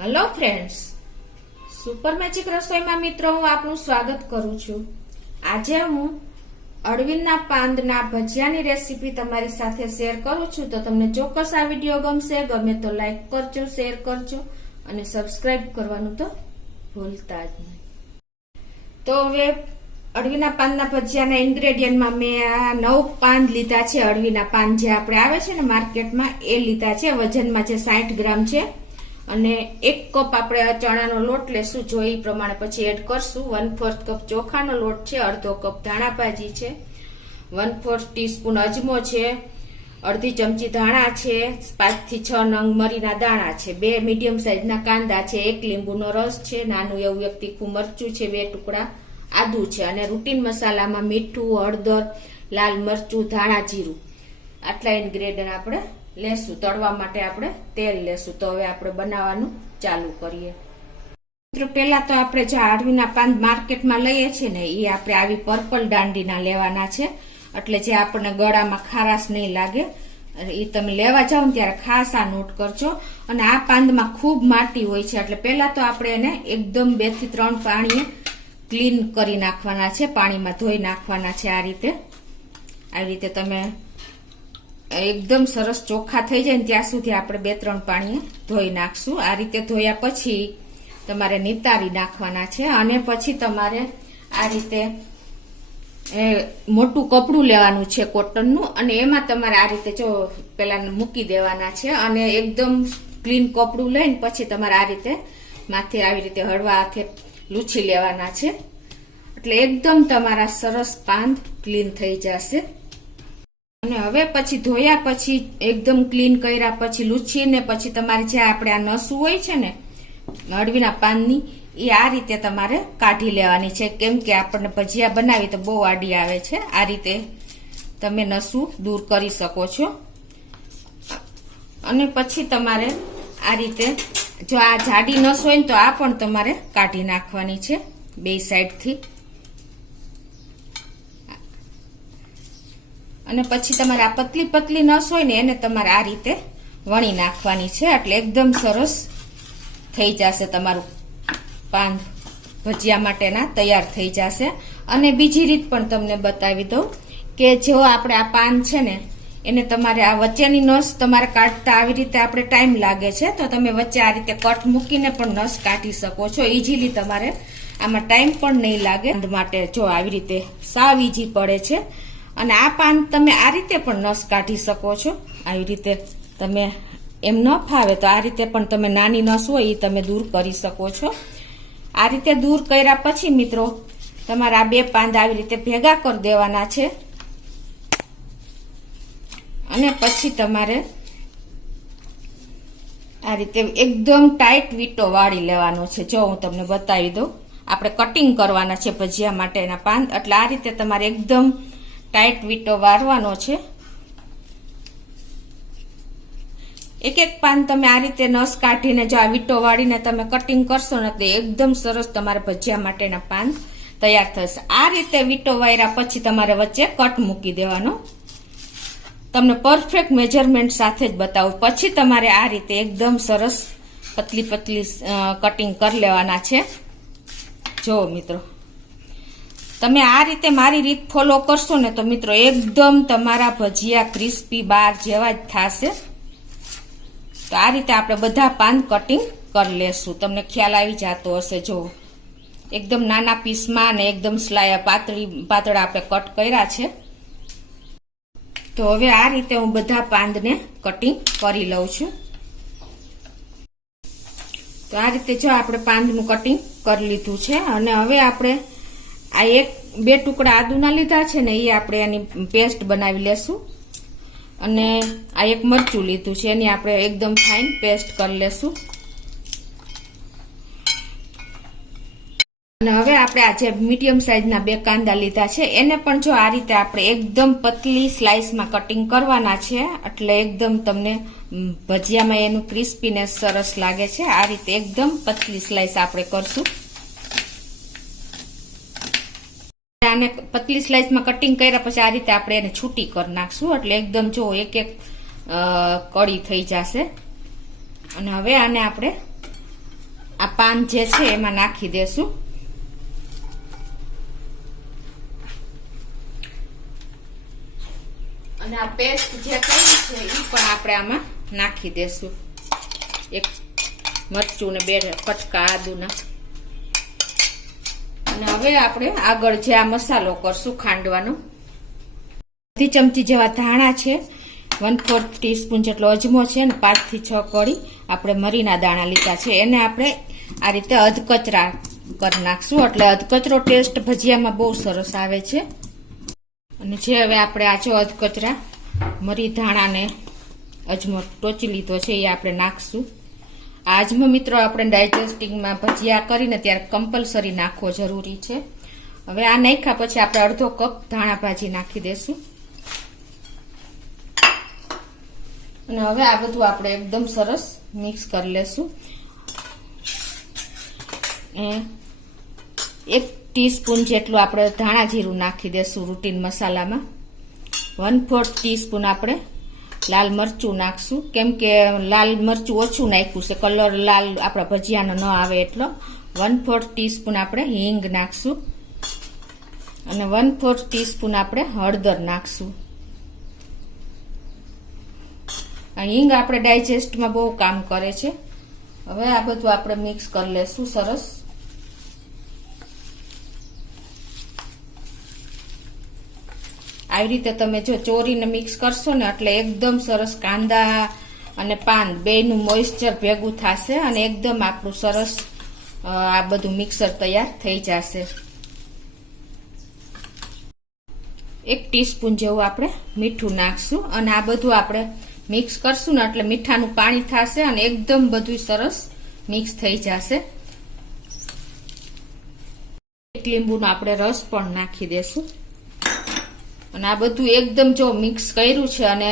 Hello friends, super magic રસોઈમાં મિત્રો હું આપનું સ્વાગત કરું છું। આજે હું અળવીના પાંદના ભજીયાની રેસીપી તમારી સાથે શેર કરું છું। તો તમને ચોક્કસ આ વિડીયો ગમશે। ગમે તો લાઈક કરજો, શેર કરજો અને સબસ્ક્રાઇબ કરવાનું તો ભૂલતા જ નહીં। તો હવે અળવીના પાંદના ભજીયાના ઇન્ગ્રેડિયન્ટમાં મેં આ 9 પાન લીધા છે। અળવીના પાન જે આપણે આવે છે ને માર્કેટમાં એ લીધા છે। વજનમાં જે 60 ગ્રામ છે અને 1 કપ આપણે ચણાનો લોટ લેશું, જો એ પ્રમાણે પછી એડ કરશું। 1/4 કપ ચોખાનો લોટ છે, અડધો કપ ધાણા ભાજી છે, 1/4 ટીસ્પૂન અજમો છે, અડધી ચમચી ધાણા છે, 5 થી 6 નંગ મરીના દાણા છે, 2 મીડિયમ સાઈઝના કાંદા છે, 1 લીંબુનો રસ છે, નાનું એવું એક તીખું મરચું છે, 2 ટુકડા આદુ છે અને રૂટીન મસાલામાં મીઠું, હળદર, લાલ મરચું, ધાણા જીરું આટલા ઇન્ગ્રેડિયન્ટ આપણે લેશું। તળવા માટે આપણે તેલ લેશું। તો હવે આપણે બનાવવાનું ચાલુ કરીએ। મિત્રો પહેલા તો આપણે જે અળવીના પાન માર્કેટમાં લઈએ છીએ ને એ આપણે આવી પર્પલ દાંડીના લેવાના છે, એટલે જે આપણને ગળામાં ખારાશ નહીં લાગે। એ તમે લેવા જાઓ ને ત્યારે ખાસ આ નોટ કરજો। અને આ પાંદમાં ખૂબ માટી હોય છે, એટલે પહેલા તો આપણે એને એકદમ 2 થી 3 પાણીએ ક્લીન કરી નાખવાના છે, પાણીમાં ધોઈ નાખવાના છે। આવી રીતે તમે એકદમ સરસ ચોખ્ખા થઈ જાય ને ત્યાં સુધી આપણે 2-3 પાણીએ ધોઈ નાખશું। આ રીતે ધોયા પછી તમારે નિતારી નાખવાના છે અને પછી તમારે આ રીતે મોટું કપડું લેવાનું છે કોટનનું, અને એમાં તમારે આ રીતે જો પેલા મૂકી દેવાના છે અને એકદમ ક્લીન કપડું લઈને પછી તમારે આ રીતે માથે આવી રીતે હળવા હાથે લૂછી લેવાના છે, એટલે એકદમ તમારા સરસ પાંદ ક્લીન થઈ જશે। અને હવે પછી ધોયા પછી એકદમ ક્લીન કર્યા પછી લૂછીને પછી તમારે જે આપણે આ નસું હોય છે ને અળવીના પાનની એ આ રીતે તમારે કાઢી લેવાની છે, કેમ કે આપણને ભજીયા બનાવી તો બહુ આડી આવે છે। આ રીતે તમે નસું દૂર કરી શકો છો। અને પછી તમારે આ રીતે જો આ જાડી નસ હોય ને તો આ પણ તમારે કાઢી નાખવાની છે 2 સાઈડથી। અને પછી તમારે આ પતલી પતલી નસ હોય ને એને તમારે આ રીતે વણી નાખવાની છે, એટલે એકદમ સરસ થઈ જશે તમારું પાન ભજીયા માટેના તૈયાર થઈ જશે। અને બીજી રીત પણ તમને બતાવી દઉં કે જો આપણે આ પાન છે ને એને તમારે આ વચ્ચેની નસ તમારે કાઢતા આવી રીતે આપણે ટાઈમ લાગે છે, તો તમે વચ્ચે આ રીતે કટ મૂકીને પણ નસ કાઢી શકો છો ઈઝીલી। તમારે આમાં ટાઈમ પણ નહીં લાગે માટે જો આવી રીતે સાવ ઈઝી પડે છે। અને આ પાન તમે આ રીતે પણ નસ કાઢી શકો છો। આવી રીતે તમે એમ ન ફાવે તો આ રીતે પણ તમે નાની નસ હોય એ તમે દૂર કરી શકો છો। આ રીતે દૂર કર્યા પછી મિત્રો તમારે આ 2 પાંદ આવી રીતે ભેગા કરી દેવાના છે અને પછી તમારે આ રીતે એકદમ ટાઈટ વીંટો વાળી લેવાનો છે। જો હું તમને બતાવી દઉં, આપણે કટિંગ કરવાના છે ભજીયા માટેના પાન, એટલે આ રીતે તમારે એકદમ ટાઈટ વીંટો વાળવાનો છે। એક પાન તમે આ રીતે નસ કાઢીને જો આ વીંટો વાળીને તમે કટિંગ કરશો ને તો એકદમ સરસ તમારા ભજીયા માટેના પાન તૈયાર થશે। આ રીતે વીંટો વાળ્યા પછી તમારે વચ્ચે કટ મૂકી દેવાનો। તમને પરફેક્ટ મેજરમેન્ટ સાથે જ બતાવું। પછી તમારે આ રીતે એકદમ સરસ પતલી પતલી કટિંગ કરી લેવાના છે। જો મિત્રો તમે આ રીતે મારી રીત ફોલો કરશો ને તો મિત્રો એકદમ તમારા ભજીયા ક્રિસ્પી બાર જેવા જ થશે। તો આ રીતે આપણે બધા પાન કટિંગ કરી લેશું, તમને ખ્યાલ આવી જતો હશે। જો એકદમ નાના પીસમાં અને એકદમ પાતળા આપણે કટ કર્યા છે। તો હવે આ રીતે હું બધા પાંદને કટિંગ કરી લઉં છું। તો આ રીતે જો આપણે પાંદનું કટિંગ કરી લીધું છે અને હવે આપણે આ 1-2 ટુકડા આદુના લીધા છે ને એ આપણે એની પેસ્ટ બનાવી લેશું। અને આ 1 મરચું લીધું છે એની આપણે એકદમ ફાઇન પેસ્ટ કરી લેશું। અને હવે આપણે આ જે મીડિયમ સાઈઝના 2 કાંદા લીધા છે એને પણ જો આ રીતે આપણે એકદમ પતલી સ્લાઇસમાં કટિંગ કરવાના છે, એટલે એકદમ તમને ભજીયામાં એનું ક્રિસ્પીનેસ સરસ લાગે છે। આ રીતે એકદમ પતલી સ્લાઇસ આપણે કરશું। આને પતલી સ્લાઇસમાં કટિંગ કર્યા પછી આ રીતે આપણે એને છૂટી કરી નાખશું, એટલે એકદમ જો એક કળી થઈ જશે। અને હવે આને આપણે આ પાન જે છે એમાં નાખી દેશું. અને આ પેસ્ટ જે કરી છે એ પણ આપણે આમાં નાખી દેશું. એક મરચું ને 2 કટકા આદુના. અને હવે આપણે આગળ જે આ મસાલો કરશું ખાંડવાનો. અડધી ચમચી જેવા ધાણા છે, 1/4 ટીસ્પૂન જેટલો અજમો છે અને 5 થી 6 કળી આપણે મરીના દાણા લીધા છે. એને આપણે આ રીતે અધકચરા કરી નાખશું, એટલે અધકચરો ટેસ્ટ ભજીયામાં બહુ સરસ આવે છે. અને જે હવે આપણે આ જો અધકચરા મરી ધાણા ને અજમો ટોચી લીધો છે એ આપણે નાખશું. આ અજમો મિત્રો આપણે ડાયજેસ્ટિંગમાં ભજીયા કરીને ત્યારે કમ્પલસરી નાખવો જરૂરી છે. હવે આ નાખ્યા પછી આપણે અડધો કપ ધાણા ભાજી નાખી દેશું. અને હવે આ બધું આપણે એકદમ સરસ મિક્સ કરી લેશું. 1 ટીસ્પૂન જેટલું આપણે ધાણા જીરું નાખી દેશું રૂટીન મસાલામાં. 1/4 ટીસ્પૂન આપણે લાલ મરચું નાખશું, કેમ કે લાલ મરચું ઓછું નાખ્યું છે, કલર લાલ આપણા ભજીયાનો ન આવે એટલો. 1/4 ટીસ્પૂન આપણે હિંગ નાખશું. અને 1/4 ટીસ્પૂન આપણે હળદર નાખશું. આ હિંગ આપણે ડાયજેસ્ટમાં બહુ કામ કરે છે. હવે આ બધું આપણે મિક્સ કરી લેશું સરસ. આવી રીતે તમે જો ચોરીને મિક્સ કરશો ને એટલે એકદમ સરસ કાંદા અને પાન બેયનું મોઇસ્ચર ભેગું થશે અને એકદમ આપણું સરસ આ બધું મિક્સર તૈયાર થઈ જશે. 1 ટીસ્પૂન જેવું આપણે મીઠું નાખશું અને આ બધું આપણે મિક્સ કરશું ને એટલે મીઠાનું પાણી થશે અને એકદમ બધું સરસ મિક્સ થઈ જશે. 1 લીંબુનો આપણે રસ પણ નાખી દેશું. અને આ બધું એકદમ જો મિક્સ કર્યું છે અને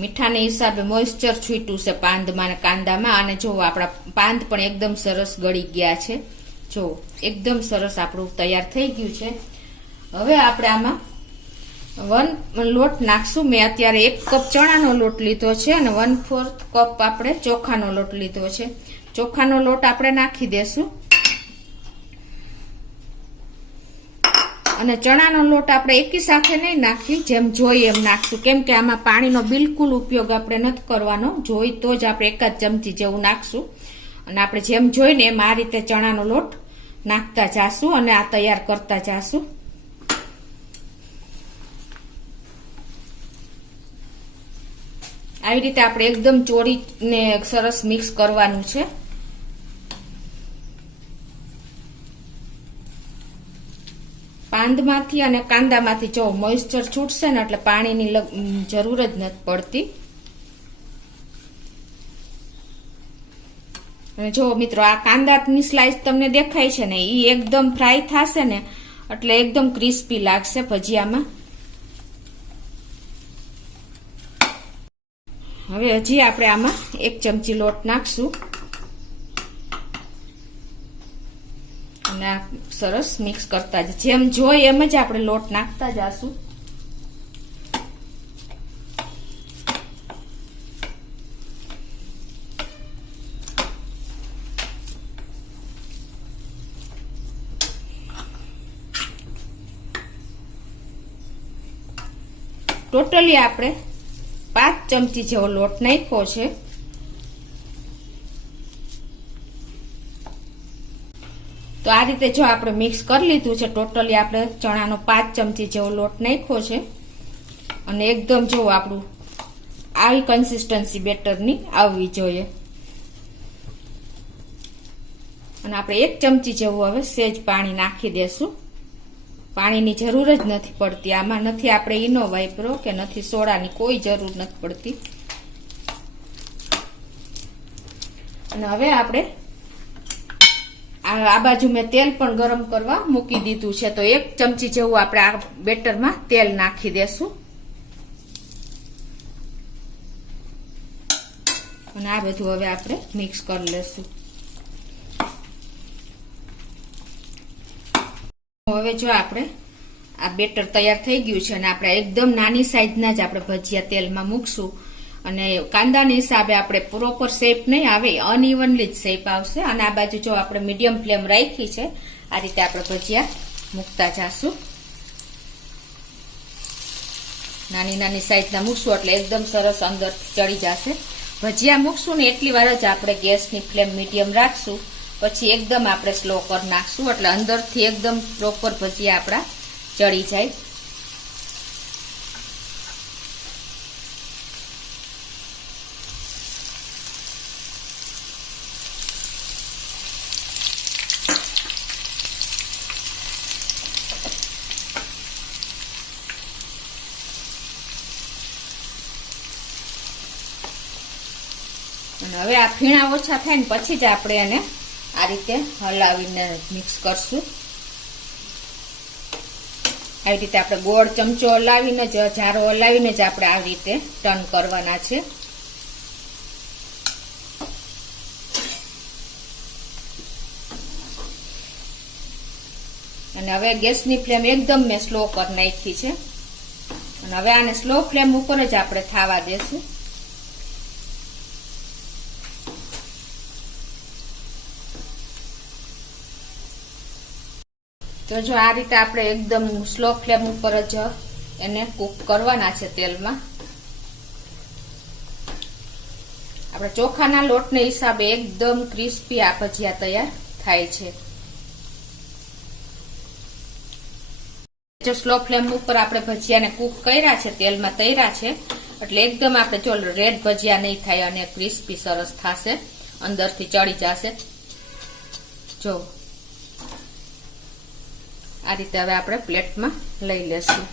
મીઠાને હિસાબે મોઇસ્ચર છૂટ્યું છે પાંદમાં અને કાંદામાં. અને જો આપણા પાંદ પણ એકદમ સરસ ગળી ગયા છે. જો એકદમ સરસ આપણું તૈયાર થઈ ગયું છે. હવે આપણે આમાં 1 લોટ નાખશું. મેં અત્યારે 1 કપ ચણાનો લોટ લીધો છે અને 1/4 કપ આપણે ચોખાનો લોટ લીધો છે. ચોખાનો લોટ આપણે નાખી દેશું. અને ચણાનો લોટ આપણે એકી સાથે નહીં નાખી, જેમ જોઈએ એમ નાખશું, કેમ કે આમાં પાણીનો બિલકુલ ઉપયોગ આપણે નથી કરવાનો. જોઈ તો જ આપણે 1 ચમચી જેવું નાખશું. અને આપણે જેમ જોઈને એમ આ રીતે ચણાનો લોટ નાખતા જાશું અને આ તૈયાર કરતા જાશું. આવી રીતે આપણે એકદમ ચોળીને સરસ મિક્સ કરવાનું છે. પાંદમાંથી અને કાંદામાંથી જો મોઇસ્ચર છૂટશે ને એટલે પાણીની જરૂર જ નથી પડતી. અને જો મિત્રો આ કાંદાની સ્લાઇસ તમને દેખાય છે ને એ એકદમ ફ્રાય થશે ને એટલે એકદમ ક્રિસ્પી લાગશે ભજીયામાં. હવે હજી આપણે આમાં 1 ચમચી લોટ નાખશું અને આ સરસ મિક્સ કરતા જ જેમ જોઈએ એમ જ આપણે લોટ નાખતા જશું. ટોટલી આપણે 5 ચમચી જેવો લોટ નાખ્યો છે. તો આ રીતે જો આપણે મિક્સ કરી લીધું છે. ટોટલી આપણે ચણાનો 5 ચમચી જેવો લોટ નાખ્યો છે અને એકદમ જો આપણું આવી કન્સિસ્ટન્સી બેટરની આવવી જોઈએ. અને આપણે 1 ચમચી જેવું હવે સેજ પાણી નાખી દેશું. પાણીની જરૂર જ નથી પડતી આમાં. નથી આપણે ઈનો વાપરો કે નથી સોડાની કોઈ જરૂર નથી પડતી. અને હવે આપણે આ બાજુ મેં તેલ પણ ગરમ કરવા મૂકી દીધું છે. તો 1 ચમચી જેવું આપણે આ બેટરમાં તેલ નાખી દેશું અને આ બધું હવે આપણે મિક્સ કરી લેશું. હવે જો આપણે આ બેટર તૈયાર થઈ ગયું છે અને આપણે એકદમ નાની સાઈઝના જ આપણે ભજીયા તેલમાં મૂકશું અને કાંદાની હિસાબે આપણે પ્રોપર શેપ નહીં આવે, અનઇવનલી જ શેપ આવશે. અને આ બાજુ જો આપણે મીડિયમ ફ્લેમ રાખી છે, આ રીતે આપણે ભજીયા મૂકતા જાશું. નાની નાની સાઈઝના મૂકશું એટલે એકદમ સરસ અંદર ચડી જશે. ભજીયા મૂકશું ને એટલી વાર જ આપણે ગેસની ફ્લેમ મીડિયમ રાખશું, પછી એકદમ આપણે સ્લો કરી નાખશું એટલે અંદરથી એકદમ પ્રોપર ભજીયા આપણા ચડી જાય. અને હવે આ ફીણા ઓછા થાય ને પછી જ આપણે એને આ રીતે હલાવીને મિક્સ કરશું. આવી રીતે આપણે ગોળ ચમચો હલાવીને જ, જારો હલાવીને જ આપણે આવી રીતે ટર્ન કરવાના છે. અને હવે ગેસની ફ્લેમ એકદમ મેં સ્લો કરી નાખી છે. અને હવે આને સ્લો ફ્લેમ ઉપર જ આપણે થાવા દેશું. તો જો આ રીતે આપણે એકદમ સ્લો ફ્લેમ ઉપર જ એને કૂક કરવાના છે તેલમાં. આપણે ચોખાના લોટને હિસાબે એકદમ ક્રિસ્પી આ ભજીયા તૈયાર થાય છે. જો સ્લો ફ્લેમ ઉપર આપણે ભજીયાને કૂક કર્યા છે, તેલમાં તળ્યા છે, એટલે એકદમ આપણે જો રેડ ભજીયા નહીં થાય અને ક્રિસ્પી સરસ થશે, અંદરથી ચડી જશે. જો આ રીતે હવે આપણે પ્લેટમાં લઈ લેશું.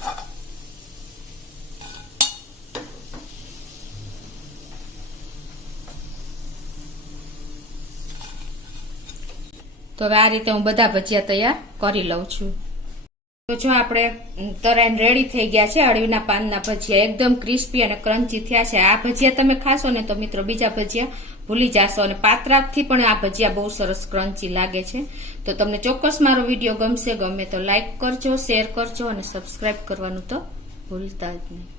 તો હવે આ રીતે હું બધા ભજીયા તૈયાર કરી લઉં છું. તો જો આપણે તરાઈને રેડી થઈ ગયા છે. અળવીના પાનના ભજીયા એકદમ ક્રિસ્પી અને ક્રન્ચી થયા છે. આ ભજીયા તમે ખાશો ને તો મિત્રો બીજા ભજીયા ભૂલી જશો. અને પાત્રાથી પણ આ ભજીયા બહુ સરસ ક્રન્ચી લાગે છે. તો તમને ચોક્કસ મારો વિડીયો ગમે તો લાઈક કરજો, શેર કરજો અને સબસ્ક્રાઈબ કરવાનું તો ભૂલતા જ નહીં.